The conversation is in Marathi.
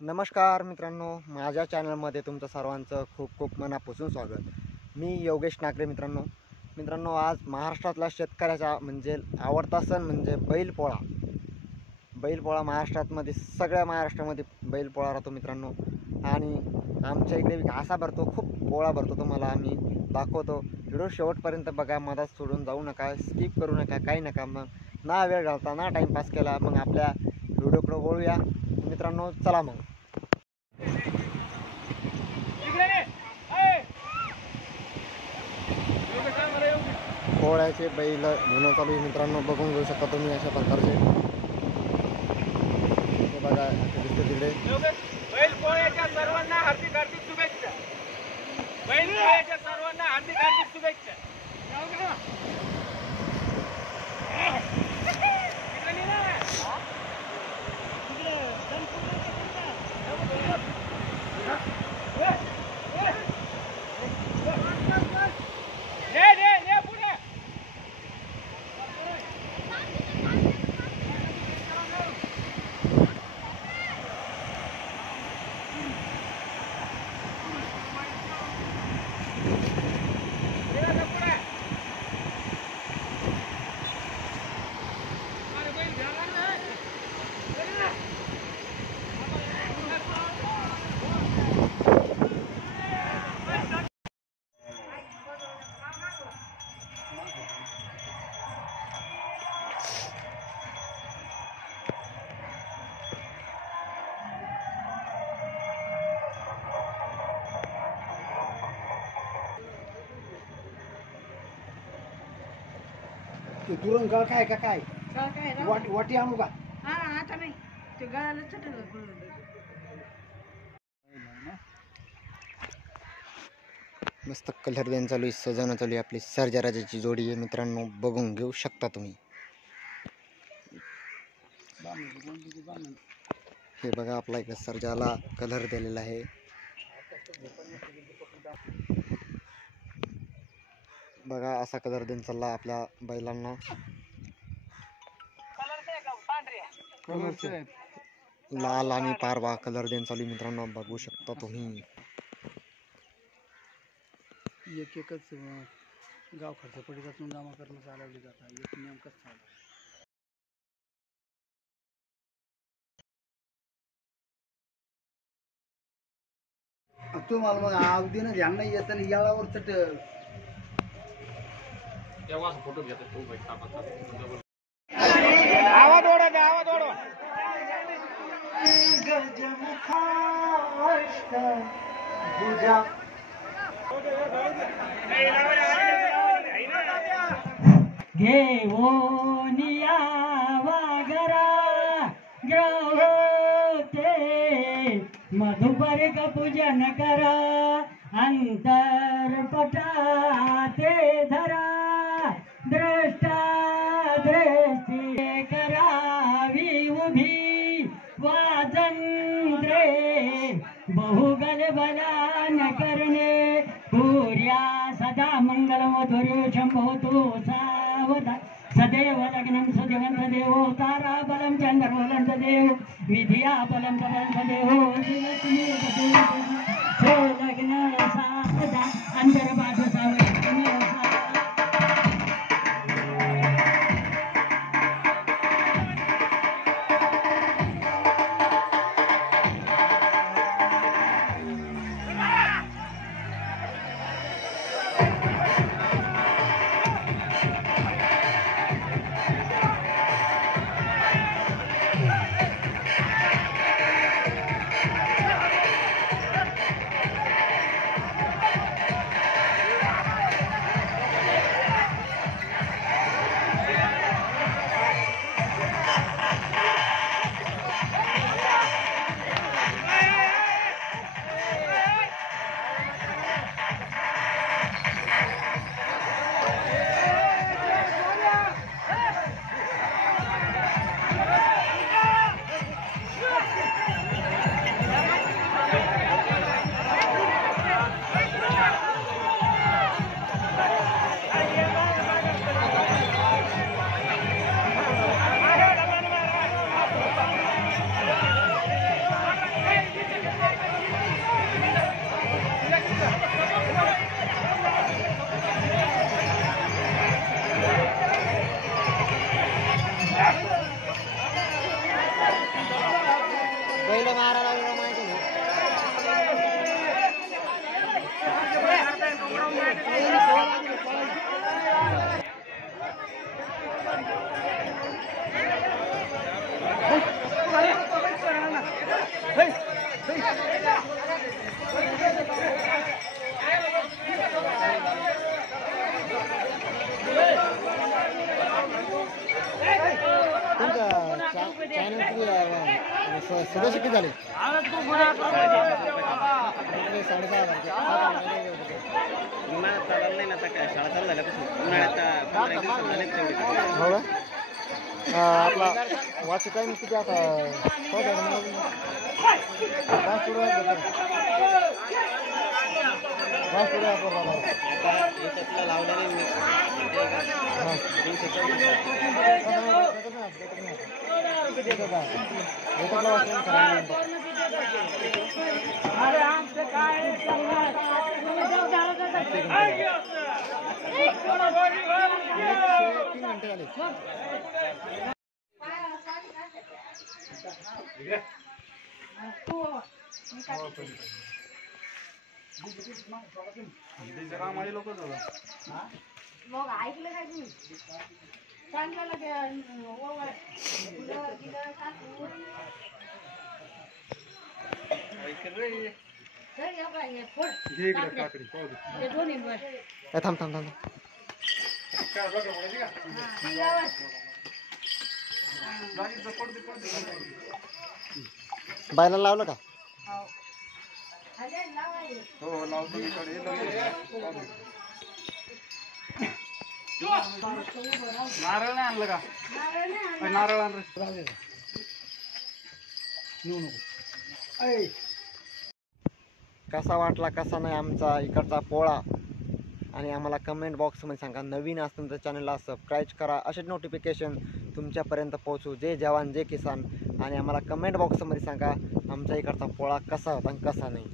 नमस्कार मित्रांनो, माझ्या चॅनलमध्ये तुमचं सर्वांचं खूप खूप मनापासून स्वागत। मी योगेश नागरे। मित्रांनो आज महाराष्ट्रातला शेतकऱ्याचा म्हणजे आवडता सण म्हणजे बैलपोळा महाराष्ट्रामध्ये सगळ्या महाराष्ट्रामध्ये बैलपोळा राहतो मित्रांनो। आणि आमच्या इकडे असा भरतो, खूप पोळा भरतो, तुम्हाला आम्ही दाखवतो। व्हिडिओ शेवटपर्यंत बघा, मधात सोडून जाऊ नका, स्किप करू नका, काही नका। मग ना वेळ घालता ना टाइमपास केला, मग आपल्या व्हिडिओकडे वळूया मित्रांनो, चला मग। पोळ्याचे बैल धुणं चालू आहे मित्रांनो, बघून घेऊ शकता तुम्ही अशा प्रकारचे। हे बघा दिसते तिकडे। बैलपोळ्याच्या सर्वांना हार्दिक हार्दिक शुभेच्छा। बैलपोळ्याच्या सर्वांना हार्दिक हार्दिक शुभेच्छा। दुरण गळ काय का काय काय वाटी आणू का? हा आता नाही ते गळाला चटलं मस्त कलर देणं चालू आहे, सजवणं चालू आहे। आपली सर्जाराजाची जोडी आहे मित्रांनो, बघून घेऊ शकता तुम्ही। हे बघा, आपला इकडे सर्जाला कलर दिलेला आहे। बघा असा कलर देऊन चालला आपल्या बैलांना। लाल आणि पारवा कलर देऊन चालू मित्रांनो, बघू शकता तुम्ही। एक एकच गाव खर्च पडीपासून जमा करणं चालवली जातात, एक नेमकंच चालू। तुम्हाला मग अगदी ना ध्यान नाही येत आणि याळावर चट फोटो घेतो आवाज ओढा द्या, आवाज ओढा। घेऊनिया वागरा ग्रहोते मधुपर का पूजन करा अंतर पटाते धरा दृष्टा दृष्टी करावी उभी वाजंत्रे बहुगल बलान करणे सूर्या सदा मंगल मधुर्य शंभोतु सावधा सदैव लग्नं सुदिवंत देवो तारा बलं चंद्रवलंत देव विधिया बलं देवो लग्न सावधा अंतर्बाध सावधा। सदस्य किती झाले? हो का? आपला वॉच टाइम किती आता? अरे आमचं काय मग ऐकलं काय तुम्ही सांगितलं थांब थांब थांब. बायला लावलं का? नारळ नाही आणलं का? नारळ आणलं नेऊ नको. कसा वाटला कसा नाही आमचा इकडचा पोळा, आणि आम्हाला कमेंट बॉक्समध्ये सांगा. नवीन असेल तर चॅनलला सबस्क्राईब करा, असे नोटिफिकेशन तुमच्यापर्यंत पोहोचू. जय जवान जय किसान. आणि आम्हाला कमेंट बॉक्समध्ये सांगा आमच्या इकडचा पोळा कसा होता आणि कसा नाही.